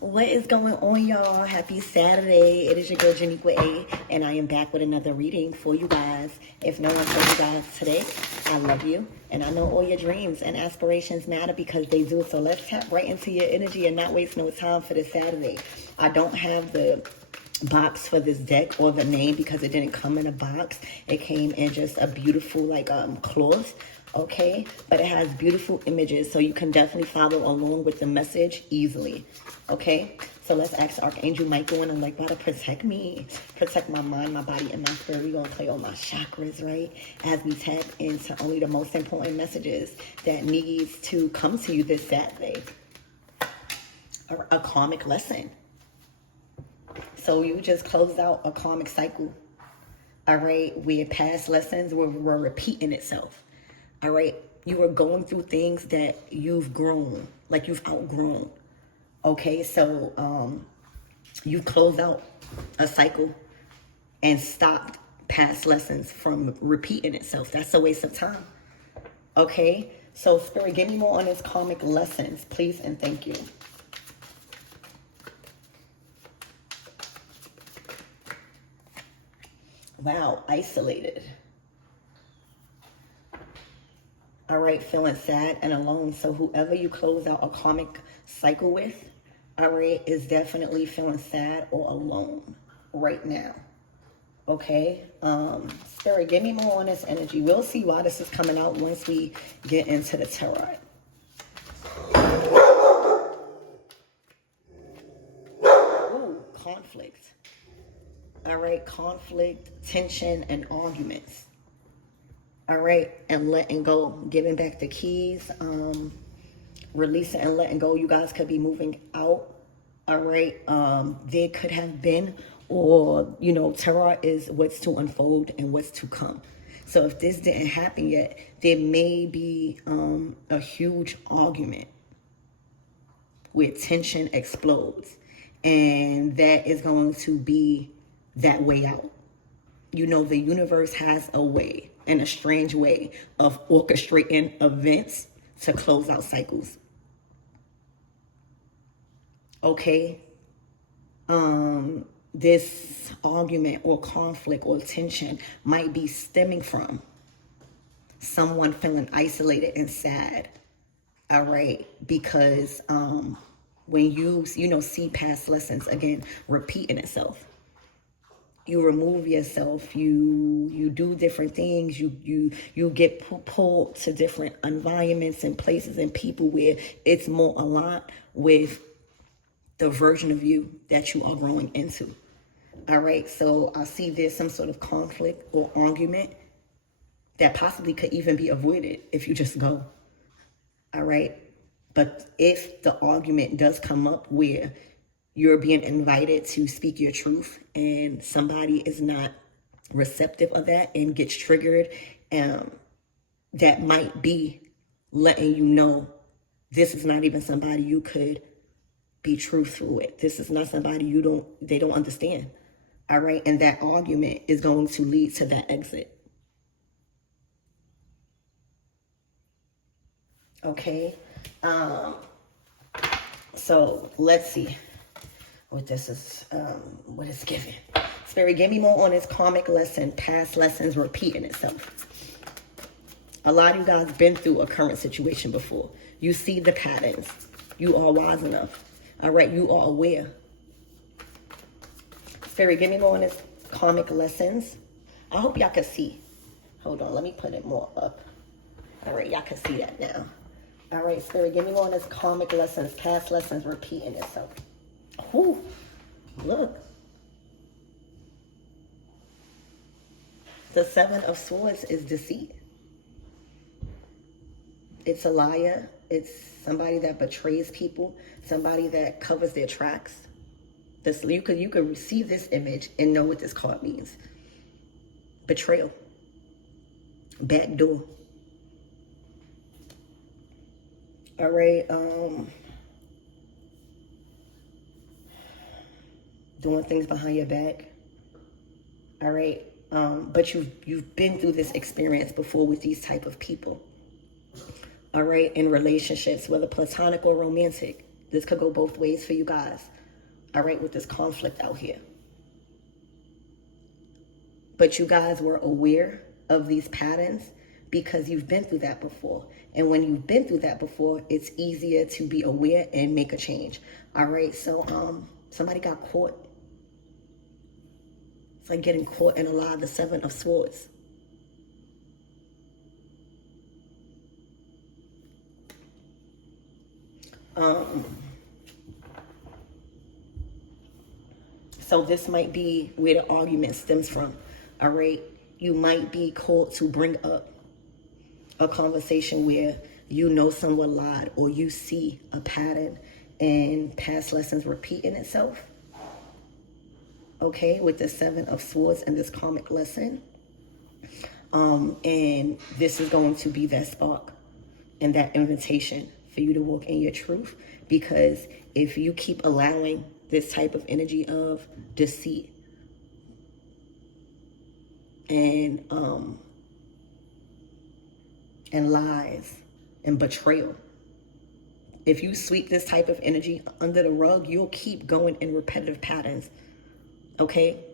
What is going on, y'all? Happy Saturday. It is your girl, Janiqua A, and I am back with another reading for you guys. If no one told you guys today, I love you, and I know all your dreams and aspirations matter because they do. So let's tap right into your energy and not waste no time for this Saturday. I don't have the box for this deck or the name because it didn't come in a box. It came in just a beautiful cloth. Okay, but it has beautiful images, so you can definitely follow along with the message easily. Okay, so let's ask Archangel Michael and I'm to protect me, protect my mind, my body, and my spirit. We're gonna play all my chakras, right? As we tap into only the most important messages that needs to come to you this Saturday. A karmic lesson. So you just closed out a karmic cycle. All right, where past lessons were repeating itself. All right, you are going through things that you've grown, like you've outgrown. Okay, so you closed out a cycle and stopped past lessons from repeating itself. That's a waste of time. Okay, so Spirit, give me more on this karmic lessons, please and thank you. Wow, isolated. All right, feeling sad and alone. So whoever you close out a karmic cycle with, all right, is definitely feeling sad or alone right now. Okay, Spirit, give me more on this energy. We'll see why this is coming out once we get into the tarot. Ooh, conflict. All right, conflict, tension, and arguments. All right, and letting go, giving back the keys, releasing and letting go. You guys could be moving out. All right, there could have been, or tarot is what's to unfold and what's to come. So if this didn't happen yet, there may be a huge argument where tension explodes, and that is going to be that way out. The universe has a way, and a strange way of orchestrating events to close out cycles. Okay? This argument or conflict or tension might be stemming from someone feeling isolated and sad. All right? Because when you see past lessons, again, repeating itself. You remove yourself, you do different things, you get pulled to different environments and places and people where it's more aligned with the version of you that you are growing into. All right, so I see there's some sort of conflict or argument that possibly could even be avoided if you just go. All right, but if the argument does come up where you're being invited to speak your truth and somebody is not receptive of that and gets triggered, that might be letting you know this is not even somebody you could be truthful with. This is not somebody they don't understand. All right, and that argument is going to lead to that exit. Okay, so let's see what this is, what it's giving. Spirit, give me more on this karmic lesson, past lessons repeating itself. A lot of you guys been through a current situation before. You see the patterns. You are wise enough. All right, you are aware. Spirit, give me more on this karmic lessons. I hope y'all can see. Hold on, let me put it more up. All right, y'all can see that now. All right, Spirit, give me more on this karmic lessons, past lessons repeating itself. Whew, look. The Seven of Swords is deceit. It's a liar. It's somebody that betrays people, somebody that covers their tracks. You could receive this image and know what this card means. Betrayal. Backdoor. All right, doing things behind your back. All right, but you've been through this experience before with these type of people. All right, in relationships, whether platonic or romantic. This could go both ways for you guys. All right, with this conflict out here. But you guys were aware of these patterns because you've been through that before. And when you've been through that before, it's easier to be aware and make a change. All right, so somebody got caught. It's like getting caught in a lie, the Seven of Swords. So this might be where the argument stems from. All right, you might be called to bring up a conversation where you know someone lied or you see a pattern and past lessons repeating itself. Okay, with the Seven of Swords and this karmic lesson. And this is going to be that spark and that invitation for you to walk in your truth. Because if you keep allowing this type of energy of deceit and lies and betrayal, if you sweep this type of energy under the rug, you'll keep going in repetitive patterns. Okay?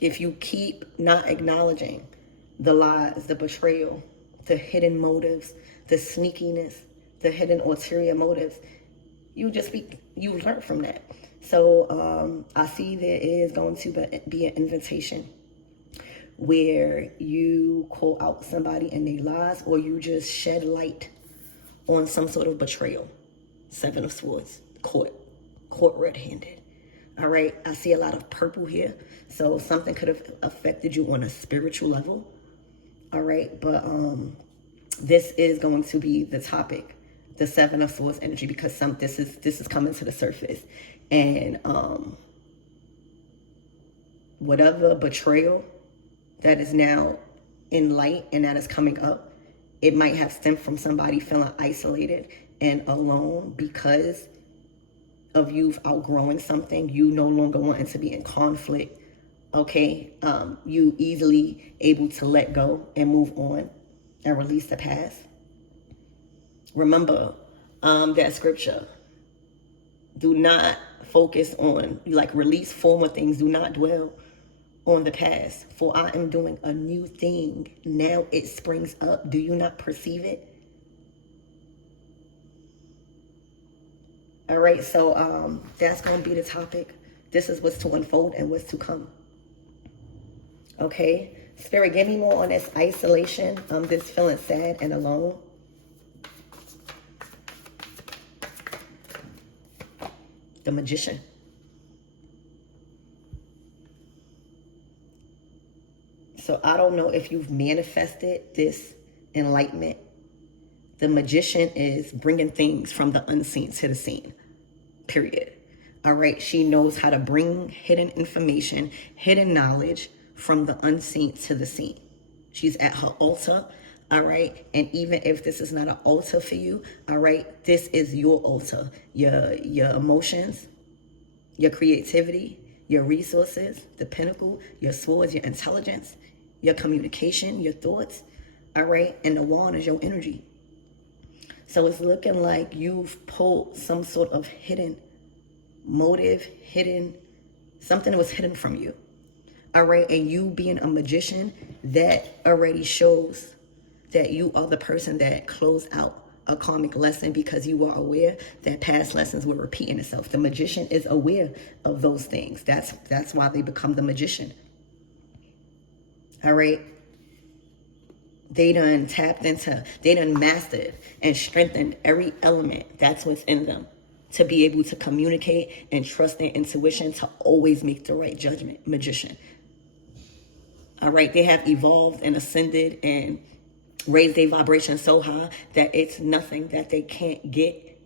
If you keep not acknowledging the lies, the betrayal, the hidden motives, the sneakiness, the hidden ulterior motives, you learn from that. So I see there is going to be an invitation where you call out somebody and their lies, or you just shed light on some sort of betrayal. Seven of Swords, caught red-handed. All right, I see a lot of purple here. So something could have affected you on a spiritual level. All right, but this is going to be the topic, the Seven of Swords energy, because this is coming to the surface. And whatever betrayal that is now in light and that is coming up, it might have stemmed from somebody feeling isolated and alone because of you've outgrowing something. You no longer wanting to be in conflict. Okay, you easily able to let go and move on and release the past. Remember that scripture. Do not focus on, release former things. Do not dwell on the past. For I am doing a new thing. Now it springs up. Do you not perceive it? All right, so that's going to be the topic. This is what's to unfold and what's to come. Okay, Spirit, give me more on this isolation, this feeling sad and alone. The Magician. So I don't know if you've manifested this enlightenment. The Magician is bringing things from the unseen to the seen, period. All right, she knows how to bring hidden information, hidden knowledge from the unseen to the seen. She's at her altar, all right? And even if this is not an altar for you, all right, this is your altar. Your emotions, your creativity, your resources, the pinnacle, your swords, your intelligence, your communication, your thoughts, all right? And the wand is your energy. So it's looking like you've pulled some sort of hidden motive, something that was hidden from you. All right, and you being a magician, that already shows that you are the person that closed out a karmic lesson because you are aware that past lessons were repeating itself. The magician is aware of those things. That's why they become the magician. All right. They done mastered and strengthened every element that's what's in them to be able to communicate and trust their intuition to always make the right judgment. Magician. All right, they have evolved and ascended and raised their vibration so high that it's nothing that they can't get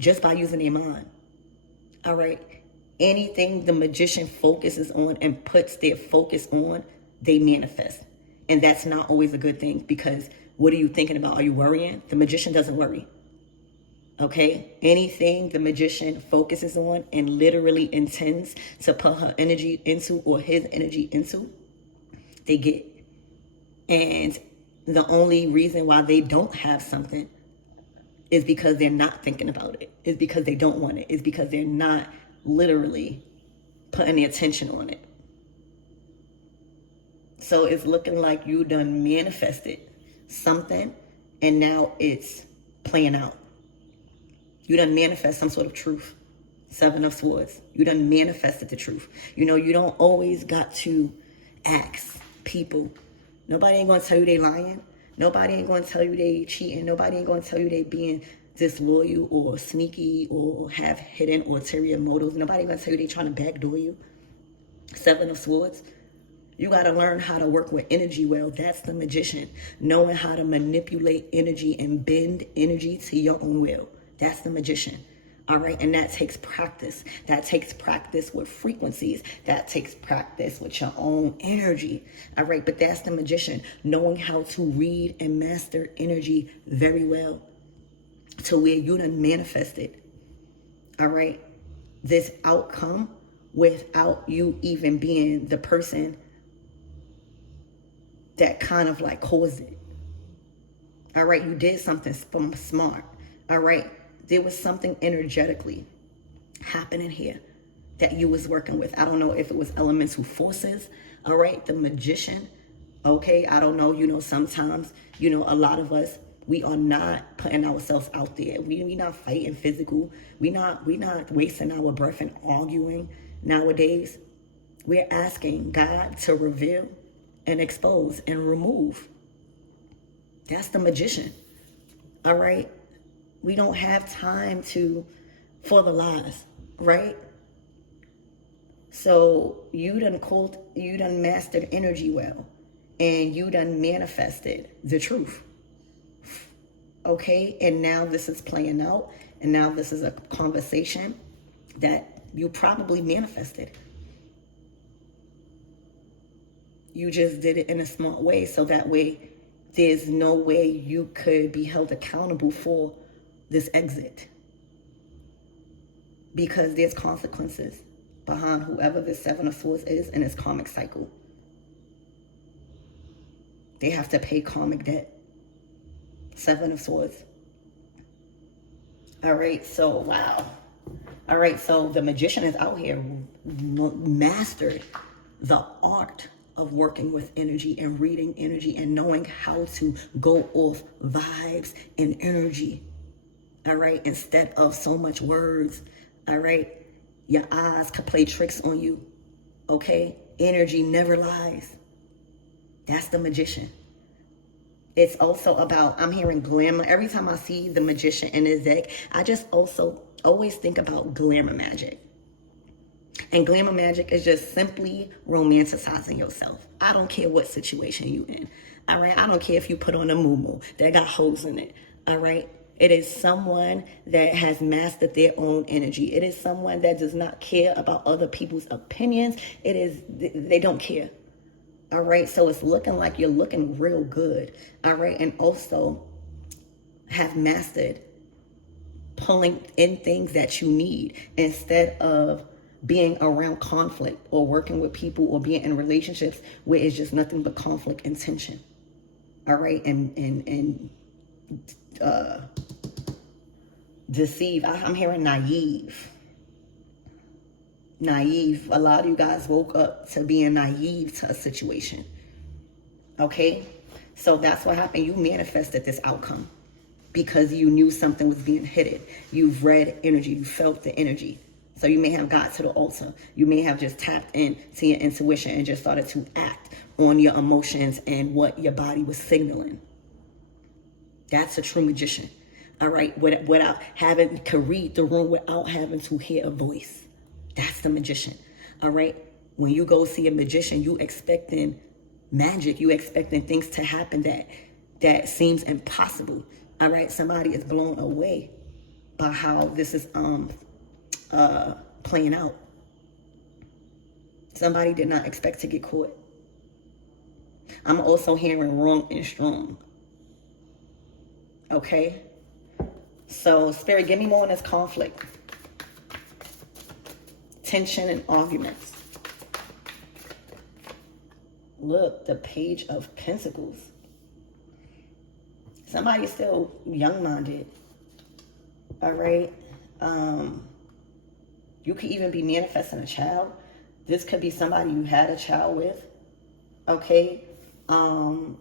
just by using their mind. All right, anything the magician focuses on and puts their focus on, they manifest. And that's not always a good thing, because what are you thinking about? Are you worrying? The magician doesn't worry. Okay, anything the magician focuses on and literally intends to put her energy into or his energy into, they get. And the only reason why they don't have something It's because they're not thinking about it. It's because they don't want it. It's because they're not literally putting their attention on it. So it's looking like you done manifested something and now it's playing out. You done manifest some sort of truth. Seven of Swords. You done manifested the truth. You know, you don't always got to ask people. Nobody ain't gonna tell you they lying. Nobody ain't gonna tell you they cheating. Nobody ain't gonna tell you they being disloyal or sneaky or have hidden ulterior motives. Nobody gonna tell you they trying to backdoor you. Seven of Swords. You got to learn how to work with energy well. That's the magician. Knowing how to manipulate energy and bend energy to your own will. That's the magician. All right. And that takes practice. That takes practice with frequencies. That takes practice with your own energy. All right. But that's the magician. Knowing how to read and master energy very well to where you done manifested. All right. This outcome without you even being the person that kind of like caused it. All right, you did something smart. All right, there was something energetically happening here that you was working with. I don't know if it was elemental forces. All right, the magician. Okay, I don't know. You know, sometimes, you know, a lot of us, we are not putting ourselves out there. We not fighting physical. We not wasting our breath and arguing nowadays. We're asking God to reveal and expose and remove. That's the magician. All right. We don't have time for the lies, right? So you done mastered energy well, and you done manifested the truth. Okay. And now this is playing out. And now this is a conversation that you probably manifested. You just did it in a smart way, so that way there's no way you could be held accountable for this exit. Because there's consequences behind whoever the Seven of Swords is in its karmic cycle. They have to pay karmic debt. Seven of Swords. All right, so wow. All right, so the magician is out here mastered the art of working with energy and reading energy and knowing how to go off vibes and energy. All right, instead of so much words. All right, your eyes could play tricks on you. Okay, energy never lies. That's the magician. It's also about, I'm hearing glamour. Every time I see the magician in his deck, I just also always think about glamour magic. And glamour magic is just simply romanticizing yourself. I don't care what situation you in. All right. I don't care if you put on a muumuu that got holes in it. All right. It is someone that has mastered their own energy. It is someone that does not care about other people's opinions. They don't care. All right. So it's looking like you're looking real good. All right. And also have mastered pulling in things that you need instead of being around conflict or working with people or being in relationships where it's just nothing but conflict and tension. All right. And deceive. I'm hearing naive. Naive. A lot of you guys woke up to being naive to a situation. Okay. So that's what happened. You manifested this outcome because you knew something was being hidden. You've read energy. You felt the energy. So you may have got to the altar. You may have just tapped into your intuition and just started to act on your emotions and what your body was signaling. That's a true magician. All right. Without having to read the room, without having to hear a voice. That's the magician. All right. When you go see a magician, you expecting magic. You expecting things to happen that seems impossible. All right. Somebody is blown away by how this is playing out. Somebody did not expect to get caught. I'm also hearing wrong and strong. Okay. So Spirit, give me more on this conflict. Tension and arguments. Look, the Page of Pentacles. Somebody's still young-minded. All right. You could even be manifesting a child. This could be somebody you had a child with. Okay.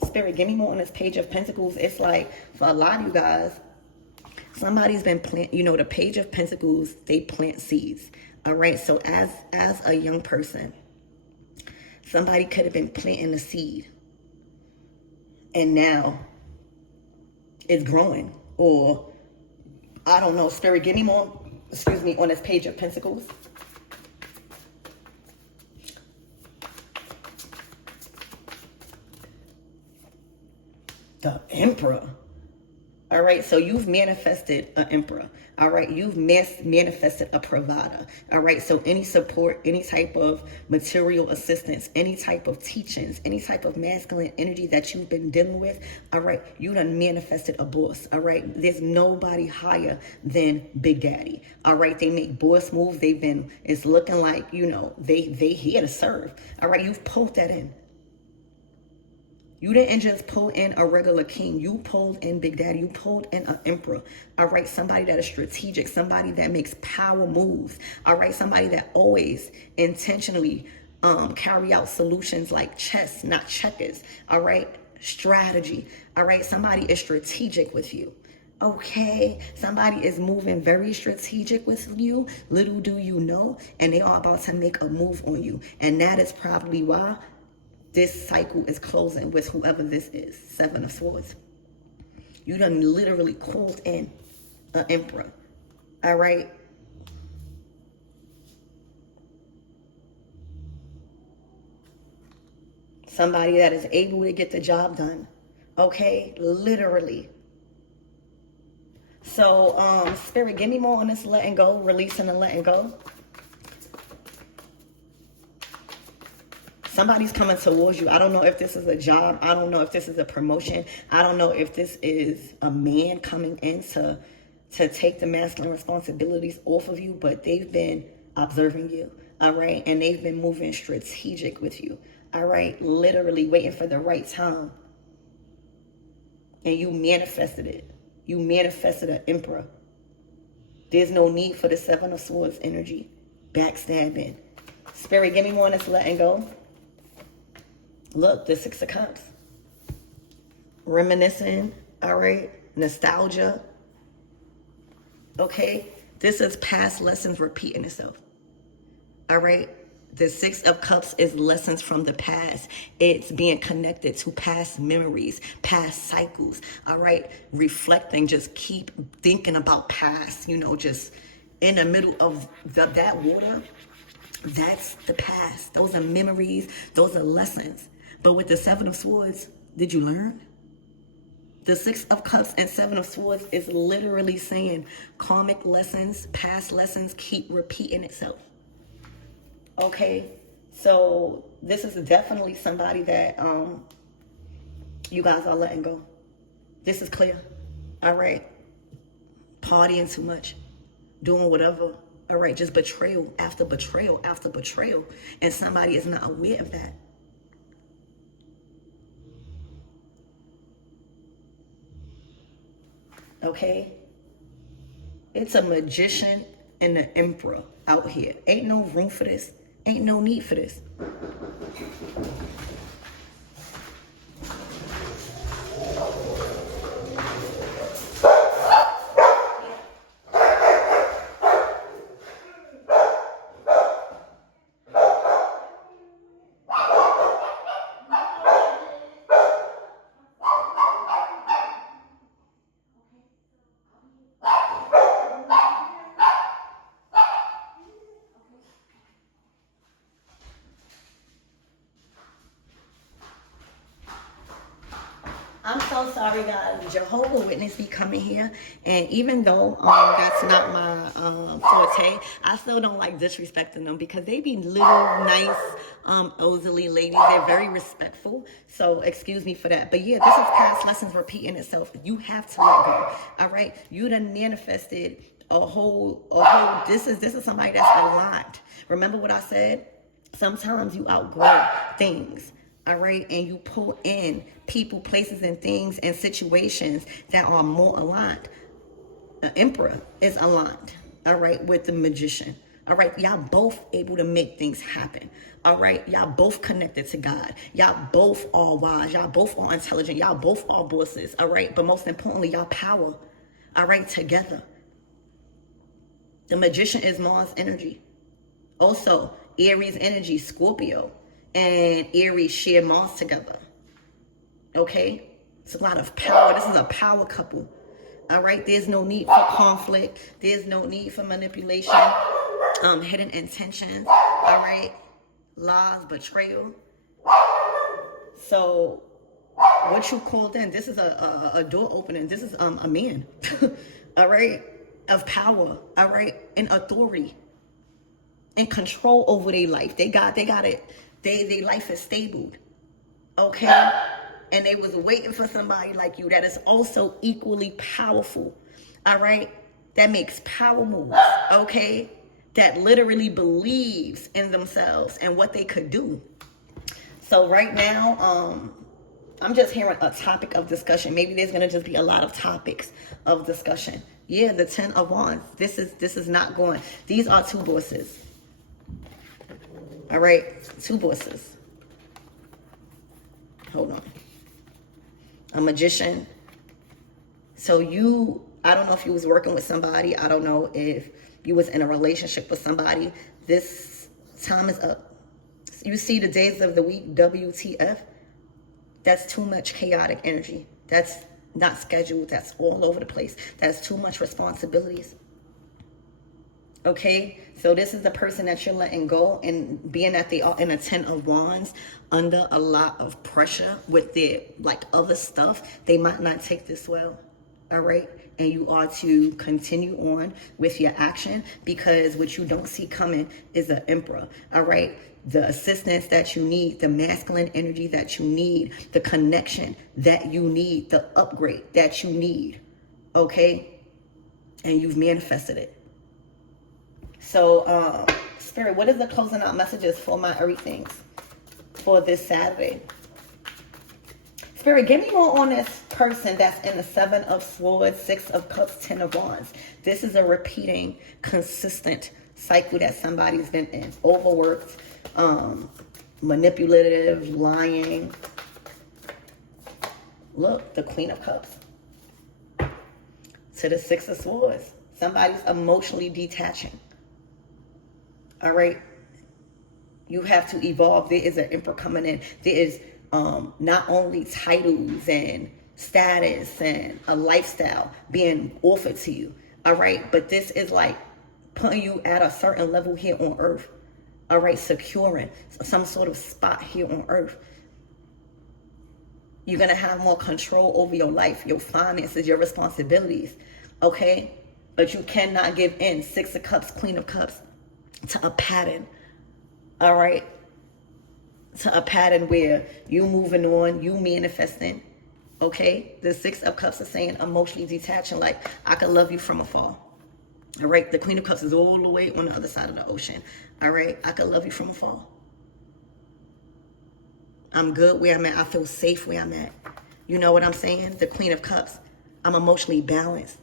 Spirit, give me more on this Page of Pentacles. It's like, for a lot of you guys, somebody's been the Page of Pentacles, they plant seeds. All right. So as a young person, somebody could have been planting a seed, and now it's growing. Or, I don't know, Spirit, give me more, on this Page of Pentacles. The Emperor. All right, so you've manifested an emperor. All right, you've manifested a provider. All right, so any support, any type of material assistance, any type of teachings, any type of masculine energy that you've been dealing with, all right, you done manifested a boss. All right, there's nobody higher than Big Daddy. All right, they make boss moves. It's looking like, they here to serve. All right, you've pulled that in. You didn't just pull in a regular king. You pulled in Big Daddy. You pulled in an emperor. All right, somebody that is strategic. Somebody that makes power moves. All right, somebody that always intentionally carry out solutions like chess, not checkers. All right, strategy. All right, somebody is strategic with you. Okay, somebody is moving very strategic with you. Little do you know, and they are about to make a move on you. And that is probably why this cycle is closing with whoever this is. Seven of Swords. You done literally called in an emperor. All right. Somebody that is able to get the job done. Okay. Literally. So, Spirit, give me more on this letting go, releasing and letting go. Somebody's coming towards you. I don't know if this is a job. I don't know if this is a promotion. I don't know if this is a man coming in to take the masculine responsibilities off of you, but they've been observing you, all right? And they've been moving strategic with you, all right? Literally waiting for the right time. And you manifested it. You manifested an emperor. There's no need for the Seven of Swords energy. Backstabbing. Spirit, give me one that's letting go. Look, the Six of Cups. Reminiscing, all right? Nostalgia. Okay? This is past lessons repeating itself. All right? The Six of Cups is lessons from the past. It's being connected to past memories, past cycles. All right? Reflecting, just keep thinking about past, just in the middle of that water. That's the past. Those are memories. Those are lessons. But with the Seven of Swords, did you learn? The Six of Cups and Seven of Swords is literally saying karmic lessons, past lessons keep repeating itself. Okay, so this is definitely somebody that you guys are letting go. This is clear. All right. Partying too much. Doing whatever. All right, just betrayal after betrayal after betrayal. And somebody is not aware of that. Okay? It's a magician and an emperor out here. Ain't no room for this. Ain't no need for this. I'm so sorry, guys. Jehovah Witness be coming here, and even though that's not my forte, I still don't like disrespecting them because they be little nice elderly ladies. They're very respectful, so excuse me for that. But yeah, this is past lessons repeating itself. You have to let go. All right, you done manifested a whole. This is somebody that's aligned. Remember what I said? Sometimes you outgrow things. All right, and you pull in people, places, and things and situations that are more aligned. The Emperor is aligned, all right, with the Magician. All right, y'all both able to make things happen. All right, y'all both connected to God. Y'all both are wise. Y'all both are intelligent. Y'all both are bosses. All right, but most importantly, y'all power. All right, together. The Magician is Mars energy. Also, Aries energy, Scorpio, and Aries share Mars together. Okay? It's a lot of power. This is a power couple. All right? There's no need for conflict. There's no need for manipulation, hidden intentions. All right? Lies, betrayal. So, what you called in, this is a door opening. This is a man. All right? Of power. All right? And authority. And control over their life. They got it. Their life is stable. Okay? And they was waiting for somebody like you that is also equally powerful. All right? That makes power moves. Okay? That literally believes in themselves and what they could do. So right now, I'm just hearing a topic of discussion. Maybe there's gonna just be a lot of topics of discussion. Yeah, the 10 of Wands. This is not going. These are two bosses. All right, two bosses. Hold on. A Magician. So I don't know if you was working with somebody. I don't know if you was in a relationship with somebody. This time is up. You see the days of the week, WTF? That's too much chaotic energy. That's not scheduled. That's all over the place. That's too much responsibilities. Okay, so this is the person that you're letting go, and being that they are in a 10 of Wands under a lot of pressure with their other stuff, they might not take this well. All right, and you are to continue on with your action, because what you don't see coming is the Emperor. All right, the assistance that you need, the masculine energy that you need, the connection that you need, the upgrade that you need. Okay, and you've manifested it. So, Spirit, what is the closing out messages for my everythings for this Saturday? Spirit, give me more on this person that's in the 7 of Swords, 6 of Cups, 10 of Wands. This is a repeating, consistent cycle that somebody's been in. Overworked, manipulative, lying. Look, the Queen of Cups. To the 6 of Swords. Somebody's emotionally detaching. All right, you have to evolve. There is an Emperor coming in. There is not only titles and status and a lifestyle being offered to you. All right, but this is like putting you at a certain level here on earth. All right, securing some sort of spot here on earth. You're going to have more control over your life, your finances, your responsibilities. Okay, but you cannot give in. 6 of Cups, Queen of Cups. To a pattern, all right? To a pattern where you moving on, you manifesting, okay? The 6 of Cups is saying emotionally detaching, like, I can love you from afar, all right? The Queen of Cups is all the way on the other side of the ocean, all right? I can love you from afar. I'm good where I'm at. I feel safe where I'm at. You know what I'm saying? The Queen of Cups, I'm emotionally balanced.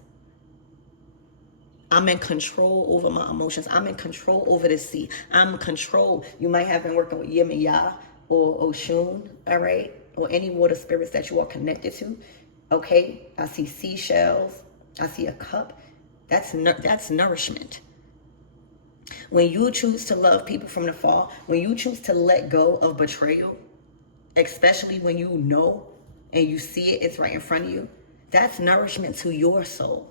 I'm in control over my emotions. I'm in control over the sea. I'm in control. You might have been working with Yin and Ya or Oshun, all right? Or any water spirits that you are connected to, okay? I see seashells. I see a cup. That's nourishment. When you choose to love people from the fall, when you choose to let go of betrayal, especially when you know and you see it, it's right in front of you, that's nourishment to your soul.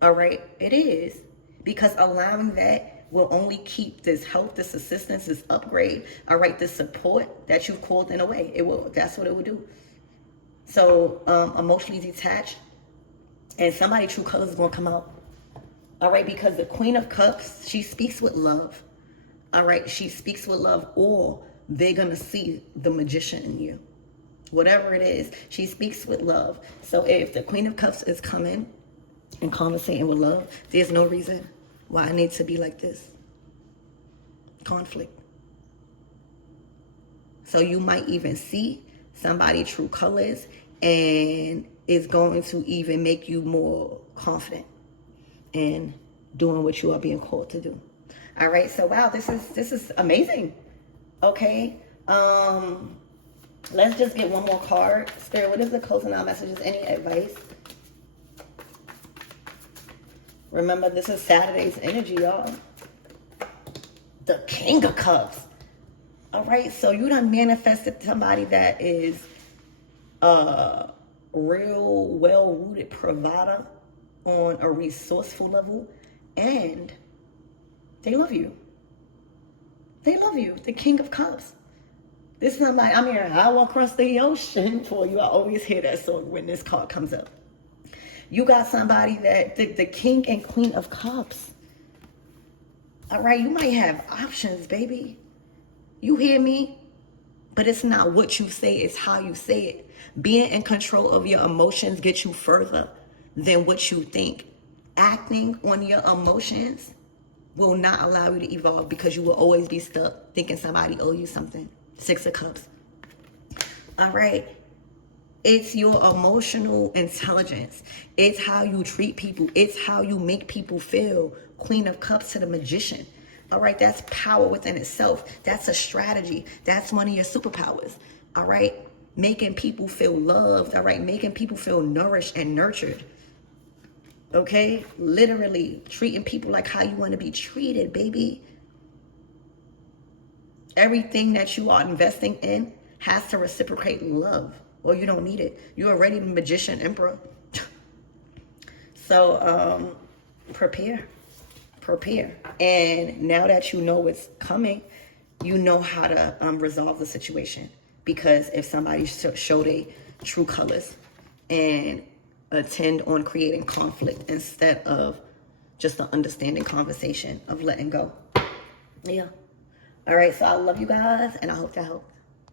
All right, it is, because allowing that will only keep this help, this assistance, this upgrade, all right, this support that you've called in a way. It will. That's what it will do. So emotionally detached, and somebody true colors is gonna come out. All right, because the Queen of Cups, she speaks with love. All right, she speaks with love, or they're gonna see the Magician in you. Whatever it is, she speaks with love. So if the Queen of Cups is coming and conversating with love, there's no reason why I need to be like this. Conflict. So you might even see somebody true colors, and it's going to even make you more confident. and doing what you are being called to do. All right, so wow, this is amazing. Okay, let's just get one more card. Spirit, what is the closing out messages? Any advice? Remember, this is Saturday's energy, y'all. The King of Cups. All right, so you done manifested somebody that is a real well-rooted provider on a resourceful level, and they love you. They love you. The King of Cups. This is not like, I'm here, I walk across the ocean for you. I always hear that song when this card comes up. You got somebody that, the King and Queen of Cups. All right, you might have options, baby. You hear me? But it's not what you say, it's how you say it. Being in control of your emotions gets you further than what you think. Acting on your emotions will not allow you to evolve because you will always be stuck thinking somebody owe you something. Six of Cups. All right. It's your emotional intelligence. It's how you treat people. It's how you make people feel. Queen of Cups to the Magician. All right, that's power within itself. That's a strategy. That's one of your superpowers. All right, making people feel loved. All right, making people feel nourished and nurtured. Okay, literally treating people like how you want to be treated, baby. Everything that you are investing in has to reciprocate love, or you don't need it. You're already the Magician Emperor. So prepare. And now that you know what's coming, you know how to resolve the situation. Because if somebody show their true colors and attend on creating conflict instead of just an understanding conversation of letting go. Yeah. All right, so I love you guys, and I hope that helped.